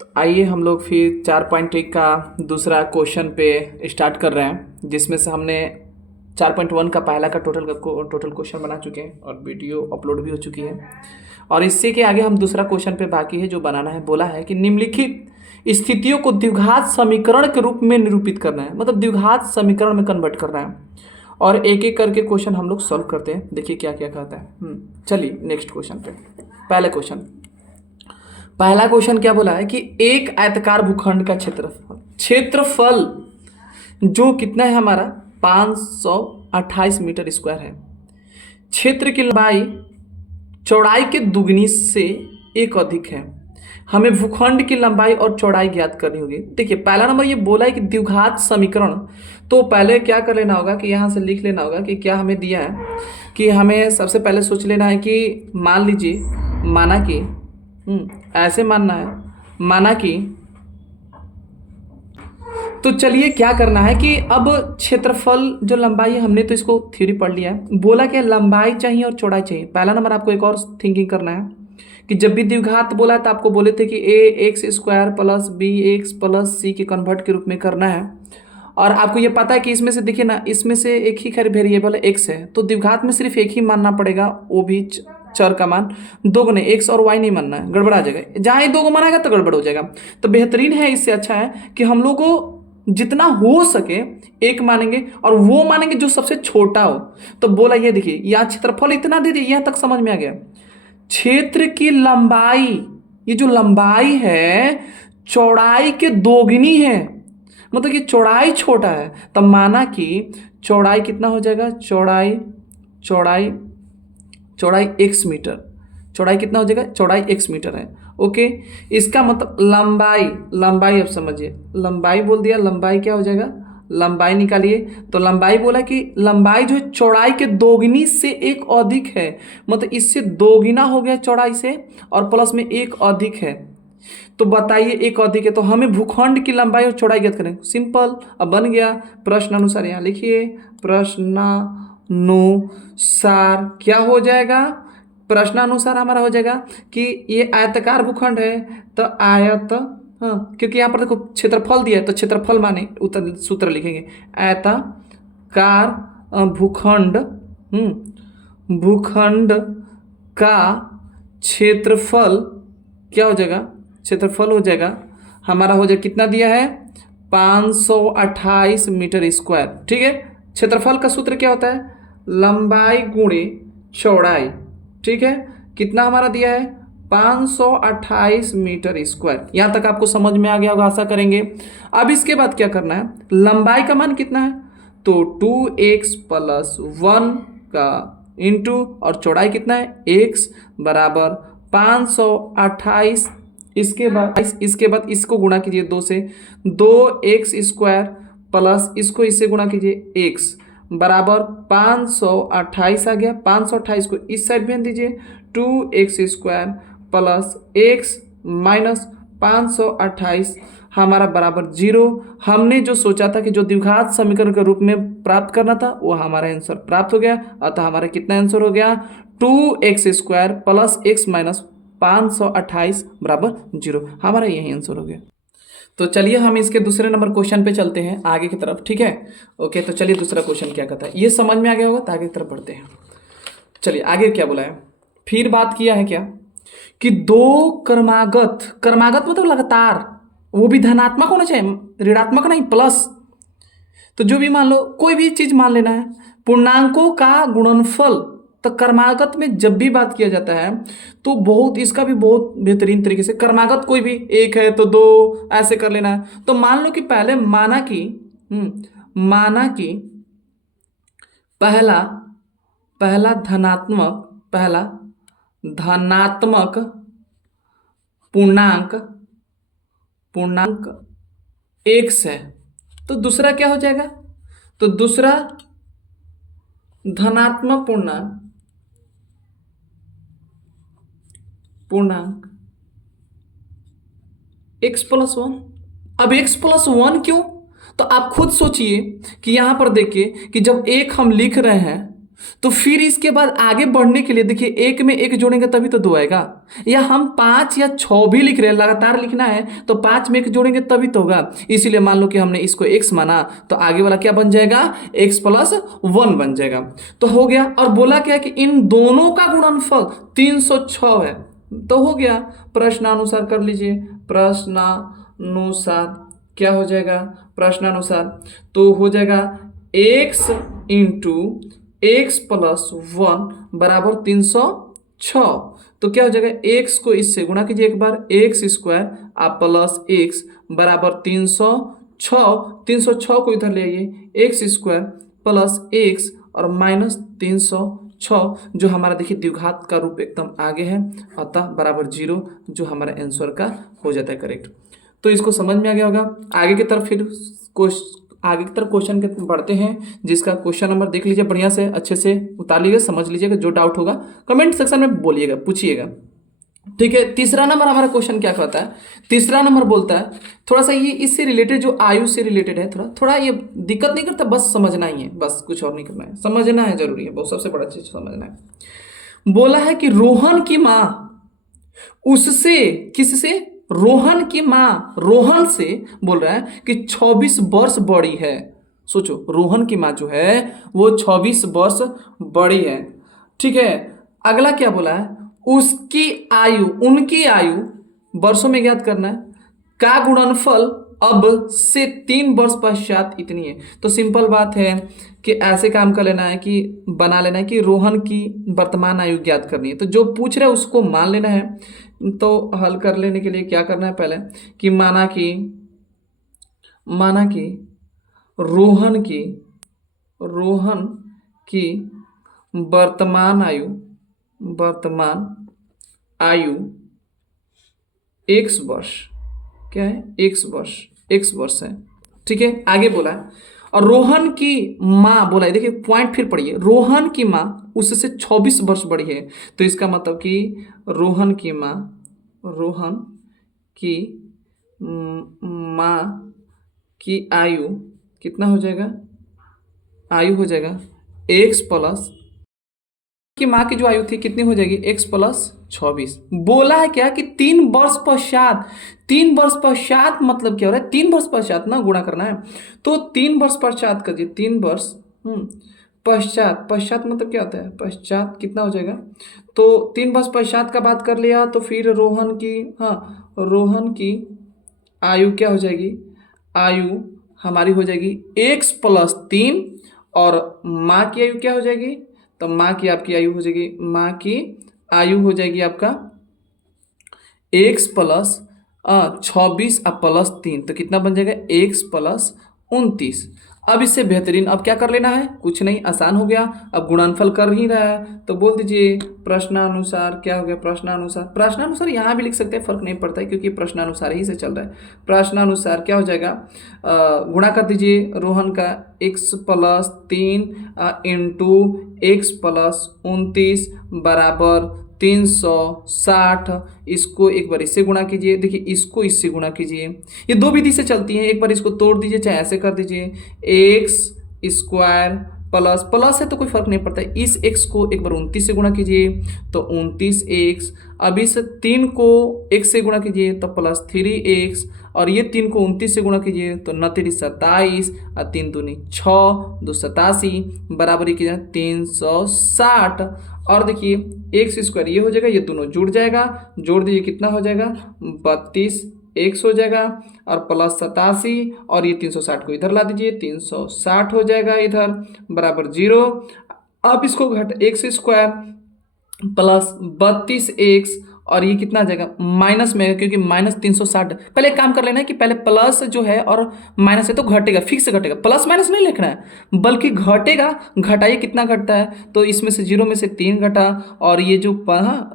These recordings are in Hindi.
आइए हम लोग फिर 4.1 का दूसरा क्वेश्चन पे स्टार्ट कर रहे हैं, जिसमें से हमने 4.1 का पहला का टोटल क्वेश्चन बना चुके हैं और वीडियो अपलोड भी हो चुकी है। और इससे के आगे हम दूसरा क्वेश्चन पे बाकी है जो बनाना है। बोला है कि निम्नलिखित स्थितियों को द्विघात समीकरण के रूप में निरूपित करना है, मतलब द्विघात समीकरण में कन्वर्ट करना है। और एक एक करके क्वेश्चन हम लोग सॉल्व करते हैं, देखिए क्या क्या कहता है। चलिए नेक्स्ट क्वेश्चन पे। पहला क्वेश्चन क्या बोला है कि एक आयताकार भूखंड का क्षेत्रफल जो कितना है हमारा 528 मीटर स्क्वायर है। क्षेत्र की लंबाई चौड़ाई के दुगनी से एक अधिक है। हमें भूखंड की लंबाई और चौड़ाई ज्ञात करनी होगी। देखिए पहला नंबर ये बोला है कि द्विघात समीकरण, तो पहले क्या कर लेना होगा कि यहाँ से लिख लेना होगा कि क्या हमें दिया है कि हमें सबसे पहले सोच लेना है कि मान लीजिए, माना कि ऐसे मानना है, माना कि, तो चलिए क्या करना है कि अब क्षेत्रफल जो लंबाई है, हमने तो इसको थ्योरी पढ़ लिया है। बोला क्या लंबाई चाहिए और चौड़ाई चाहिए। पहला नंबर आपको एक और थिंकिंग करना है कि जब भी द्विघात बोला तो आपको बोले थे कि A X square plus B X plus C के कन्वर्ट के रूप में करना है। और आपको ये पता है कि इसमें से देखिए ना, इसमें से एक ही खैर वेरिएबल एक्स है, तो द्विघात में सिर्फ एक ही मानना पड़ेगा, वो भी चर का मान। दो गुने एक्स और वाई नहीं मानना है, गड़बड़ा जाएगा। जहाँ ही दो को मानेगा तो गड़बड़ हो जाएगा। तो बेहतरीन है, इससे अच्छा है कि हम लोग को जितना हो सके एक मानेंगे और वो मानेंगे जो सबसे छोटा हो। तो बोला ये देखिए, यहाँ क्षेत्रफल इतना दे दिया, यहाँ तक समझ में आ गया। क्षेत्र की लंबाई, ये जो लंबाई है चौड़ाई के दोगुनी है, मतलब कि चौड़ाई छोटा है। तब माना कि चौड़ाई कितना हो जाएगा, चौड़ाई x मीटर। चौड़ाई कितना हो जाएगा, चौड़ाई x मीटर है। ओके, इसका मतलब लंबाई अब समझिए, लंबाई बोल दिया, लंबाई क्या हो जाएगा, लंबाई निकालिए। तो लंबाई बोला कि लंबाई जो है चौड़ाई के दोगुनी से एक अधिक है, मतलब इससे दोगुना हो गया चौड़ाई से और प्लस में एक अधिक है। तो बताइए एक अधिक है, तो हमें भूखंड की लंबाई और चौड़ाई ज्ञात करें। सिंपल, अब बन गया। प्रश्न अनुसार यहाँ लिखिए, प्रश्नानुसार क्या हो जाएगा, प्रश्नानुसार हमारा हो जाएगा कि ये आयताकार भूखंड है तो आयत, हाँ क्योंकि यहाँ पर देखो क्षेत्रफल दिया है तो क्षेत्रफल माने उत्तर सूत्र लिखेंगे, आयताकार भूखंड का क्षेत्रफल क्या हो जाएगा, क्षेत्रफल हो जाएगा हमारा, हो जाएगा कितना दिया है 528 मीटर स्क्वायर। ठीक है, क्षेत्रफल का सूत्र क्या होता है, लंबाई गुणे चौड़ाई। ठीक है, कितना हमारा दिया है 528 मीटर स्क्वायर। यहां तक आपको समझ में आ गया होगा, आशा करेंगे। अब इसके बाद क्या करना है, लंबाई का मान कितना है, तो 2x प्लस 1 का इंटू और चौड़ाई कितना है x बराबर 528। इसके बाद इसको गुणा कीजिए 2 से, 2x स्क्वायर प्लस इसको इससे गुणा कीजिए x बराबर 528 आ गया। 528 को इस साइड भेज दीजिए, 2x square plus x minus 528 हमारा बराबर 0। हमने जो सोचा था कि जो द्विघात समीकरण के रूप में प्राप्त करना था वो हमारा आंसर प्राप्त हो गया। अतः हमारा कितना आंसर हो गया, 2x square plus x minus 528 बराबर 0। हमारा यही आंसर हो गया। तो चलिए हम इसके दूसरे नंबर क्वेश्चन पे चलते हैं आगे की तरफ। ठीक है, ओके, तो चलिए दूसरा क्वेश्चन क्या कहता है, ये समझ में आ गया होगा तो आगे की तरफ बढ़ते हैं। चलिए आगे क्या बोला है, फिर बात किया है क्या कि दो क्रमागत मतलब लगातार, वो भी धनात्मक होना चाहिए, ऋणात्मक नहीं, प्लस। तो जो भी मान लो, कोई भी चीज मान लेना है, पूर्णांकों का गुणनफल। तो क्रमागत में जब भी बात किया जाता है तो बहुत, इसका भी बहुत बेहतरीन तरीके से क्रमागत, कोई भी एक है तो दो ऐसे कर लेना है। तो मान लो कि पहले माना कि पहला धनात्मक पूर्णांक x है, तो दूसरा क्या हो जाएगा, तो दूसरा धनात्मक पूर्णांक x प्लस 1। अब x प्लस 1 क्यों, तो आप खुद सोचिए कि यहां पर देखिए कि जब एक हम लिख रहे हैं तो फिर इसके बाद आगे बढ़ने के लिए देखिए, एक में एक जोड़ेंगे तभी तो दो आएगा, या हम 5 या 6 भी लिख रहे हैं, लगातार लिखना है तो 5 में एक जोड़ेंगे तभी तो होगा। इसीलिए मान लो कि हमने इसको x माना, तो आगे वाला क्या बन जाएगा, x प्लस 1 बन जाएगा। तो हो गया। और बोला क्या कि इन दोनों का गुणनफल 306 है, तो हो गया। प्रश्नानुसार कर लीजिए, प्रश्नानुसार क्या हो जाएगा, प्रश्नानुसार तो हो जाएगा x इंटू एक्स प्लस 1 बराबर 306। तो क्या हो जाएगा, x को इससे गुणा कीजिए एक बार, एक्स स्क्वायर आप प्लस x बराबर 306, 306 को इधर ले आइए, एक्स स्क्वायर प्लस x और माइनस 306, जो हमारा देखिए द्विघात का रूप एकदम आगे है, अतः बराबर 0, जो हमारा आंसर का हो जाता है करेक्ट। तो इसको समझ में आ गया होगा। आगे की तरफ फिर आगे की तरफ क्वेश्चन के बढ़ते हैं, जिसका क्वेश्चन नंबर देख लीजिए, बढ़िया से अच्छे से उतार लीजिए, समझ लीजिएगा, जो डाउट होगा कमेंट सेक्शन में बोलिएगा, पूछिएगा। ठीक है, तीसरा नंबर हमारा क्वेश्चन क्या कहता है, तीसरा नंबर बोलता है, थोड़ा सा ये इससे रिलेटेड, जो आयु से रिलेटेड है, थोड़ा थोड़ा ये दिक्कत नहीं करता, बस समझना ही है, बस कुछ और नहीं करना है, समझना है, जरूरी है, बहुत सबसे बड़ा चीज समझना है। बोला है कि रोहन की माँ उससे, किससे, रोहन की माँ रोहन से बोल रहा है कि 26 वर्ष बड़ी है। सोचो, रोहन की माँ जो है वो 26 वर्ष बड़ी है। ठीक है, अगला क्या बोला है, उसकी आयु, उनकी आयु वर्षों में ज्ञात करना है, का गुणनफल अब से 3 वर्ष पश्चात इतनी है। तो सिंपल बात है कि ऐसे काम कर लेना है, कि बना लेना है कि रोहन की वर्तमान आयु ज्ञात करनी है। तो जो पूछ रहे हैं उसको मान लेना है। तो हल कर लेने के लिए क्या करना है, पहले कि माना कि रोहन की वर्तमान आयु x वर्ष, क्या है, x वर्ष है। ठीक है, आगे बोला है, और रोहन की माँ बोला है, देखिए पॉइंट फिर पढ़िए, रोहन की माँ उससे 26 वर्ष बड़ी है। तो इसका मतलब कि रोहन की माँ की आयु कितना हो जाएगा, आयु हो जाएगा x प्लस, की माँ की जो आयु थी कितनी हो जाएगी, x प्लस 26। बोला है क्या कि 3 वर्ष पश्चात, 3 वर्ष पश्चात मतलब क्या हो रहा है, 3 वर्ष पश्चात ना गुणा करना है, तो 3 वर्ष पश्चात कर दिए, 3 वर्ष पश्चात, पश्चात मतलब क्या होता है, पश्चात कितना हो जाएगा, तो 3 वर्ष पश्चात का बात कर लिया, तो फिर रोहन की आयु क्या हो जाएगी, आयु हमारी हो जाएगी x प्लस 3, और माँ की आयु क्या हो जाएगी, तो माँ की आपकी आयु हो जाएगी, माँ की आयु हो जाएगी आपका x प्लस 26 प्लस 3, तो कितना बन जाएगा, x प्लस 29। अब इससे बेहतरीन अब क्या कर लेना है, कुछ नहीं, आसान हो गया। अब गुणनफल कर ही रहा है तो बोल दीजिए प्रश्नानुसार, क्या हो गया, प्रश्नानुसार यहाँ भी लिख सकते हैं, फर्क नहीं पड़ता है, क्योंकि प्रश्नानुसार ही से चल रहा है। प्रश्नानुसार क्या हो जाएगा, गुणा कर दीजिए रोहन का x plus 3 into x plus 29 बराबर 360। इसको एक बार इससे गुणा कीजिए, देखिए इसको इससे गुणा कीजिए, ये दो विधि से चलती है, एक बार इसको तोड़ दीजिए, चाहे ऐसे कर दीजिए, एक्स स्क्वायर प्लस है तो कोई फर्क नहीं पड़ता है, इस x को एक बार 29 से गुणा कीजिए तो 29x, अब इस 3 को x से गुणा कीजिए तो प्लस 3x, और ये 3 को 29 से गुणा कीजिए तो 29 27 और 3 दूनी 6 2 87 बराबर कीजिए 360। और देखिए एक्स स्क्वायर ये हो जाएगा, ये दोनों जुड़ जाएगा, जोड़ दीजिए कितना हो जाएगा 32x हो जाएगा, और प्लस 87 और ये 360 को इधर ला दीजिए 360 हो जाएगा इधर बराबर 0। अब इसको घट एक्स स्क्वायर प्लस 32x और ये कितना आ जाएगा माइनस में, क्योंकि माइनस 360। पहले एक काम कर लेना है कि पहले प्लस जो है और माइनस है तो घटेगा, फिक्स घटेगा, प्लस माइनस नहीं लिखना है बल्कि घटेगा। घटाइए कितना घटता है, तो इसमें से 0 में से 3 घटा, और ये जो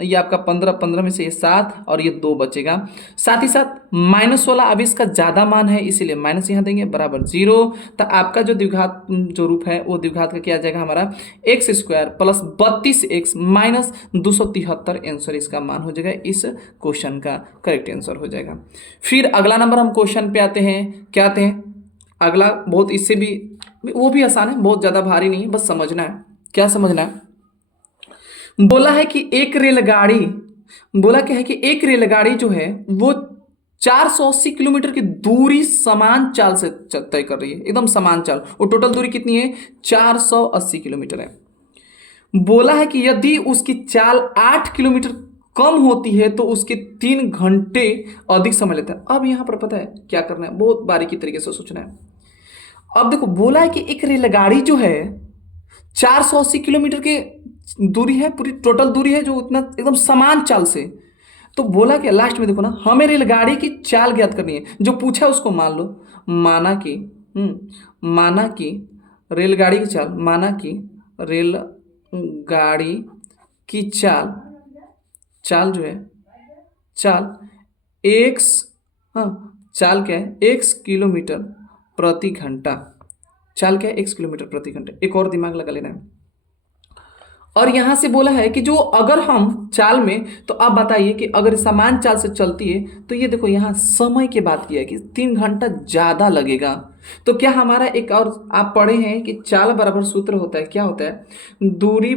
ये आपका 15 में से ये 7 और ये 2 बचेगा। साथ ही साथ माइनस वाला अब इसका ज़्यादा मान है इसीलिए माइनस यहाँ देंगे बराबर 0। तो आपका जो द्विघात जो रूप है वो द्विघात का क्या आ जाएगा हमारा x square plus 32x minus 273 answer इसका मान हो जाएगा, इस क्वेश्चन का करेक्ट आंसर हो जाएगा। फिर अगला नंबर हम क्वेश्चन पे आते हैं, क्या आते हैं अगला, बहुत इससे भी वो भी आसान है, बहुत ज़्यादा भारी नहीं है, बस समझना है। क्या समझना है? बोला है कि एक रेलगाड़ी, बोला क्या है कि एक रेलगाड़ी जो है वो 480 किलोमीटर की दूरी समान चाल से तय कर रही है, एकदम समान चाल। और टोटल दूरी कितनी है? 480 किलोमीटर है। बोला है कि यदि उसकी चाल 8 किलोमीटर कम होती है तो उसके 3 घंटे अधिक समय लेता है। अब यहां पर पता है क्या करना है, बहुत बारीकी तरीके से सोचना है। अब देखो, बोला है कि एक रेलगाड़ी जो है 480 किलोमीटर की दूरी है, पूरी टोटल दूरी है जो उतना एकदम समान चाल से। तो बोला क्या लास्ट में, देखो ना, हमें रेलगाड़ी की चाल ज्ञात करनी है। जो पूछा उसको मान लो। माना कि माना कि रेलगाड़ी की चाल, माना कि रेलगाड़ी की चाल, चाल जो है, चाल एक्स, हाँ, चाल क्या है? एक्स किलोमीटर प्रति घंटा। चाल क्या है? एक्स किलोमीटर प्रति घंटा। एक और दिमाग लगा लेना है। और यहां से बोला है कि जो अगर हम चाल में, तो आप बताइए कि अगर समान चाल से चलती है तो ये देखो यहां समय की बात की है कि 3 घंटा ज्यादा लगेगा। तो क्या हमारा एक और आप पढ़े हैं कि चाल बराबर सूत्र होता है, क्या होता है? दूरी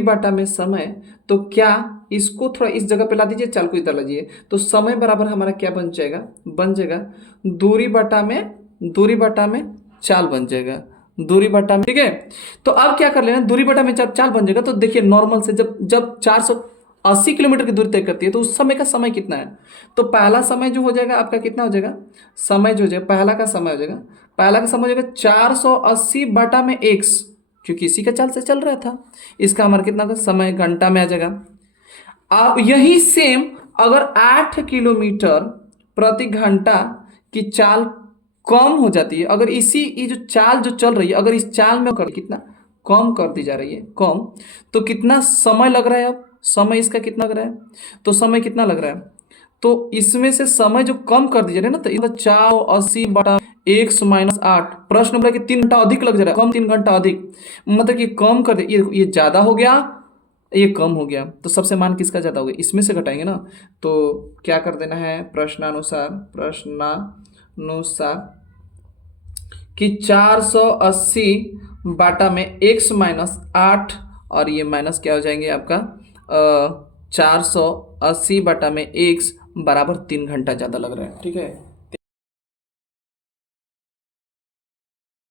बाटा में समय। तो क्या इसको थोड़ा इस जगह पे ला दीजिए, चाल को इधर लाजिए, तो समय बराबर हमारा क्या बन जाएगा? बन जाएगा दूरी बटा में चाल बन जाएगा। दूरी बटा में, ठीक है। तो अब क्या कर लेना, दूरी बटा में जब चाल बन जाएगा तो देखिए नॉर्मल से जब जब 480 किलोमीटर की दूरी तय करती है तो उस समय का समय कितना है? तो पहला समय जो हो जाएगा आपका कितना हो जाएगा? समय जो हो जाएगा, पहला का समय हो जाएगा 480 बटा में एक्स, क्योंकि इसी का चाल से चल रहा था। इसका हमारा कितना का समय घंटा में आ जाएगा। अब यही सेम अगर 8 किलोमीटर प्रति घंटा की चाल कम हो जाती है, अगर इसी ये जो चाल जो चल रही है, अगर इस चाल में कर कितना कम कर दी जा रही है, कम, तो कितना समय लग रहा है? अब समय इसका कितना लग रहा है? तो समय कितना लग रहा है? तो इसमें से समय जो कम कर दी जा रही है ना, तो इसका 480 बटा एक्स माइनस 8। प्रश्न बोला कि 3 घंटा अधिक लग जा रहा है, कम 3 घंटा अधिक, मतलब कि कम कर दे। ये ज्यादा हो गया, ये कम हो गया, तो सबसे मान किसका ज्यादा हो गया? इसमें से घटाएंगे ना। तो क्या कर देना है? प्रश्नानुसार कि 480 बाटा में x माइनस 8, और ये माइनस क्या हो जाएंगे आपका 480 बटा में x बराबर 3 घंटा ज़्यादा लग रहा है, ठीक है।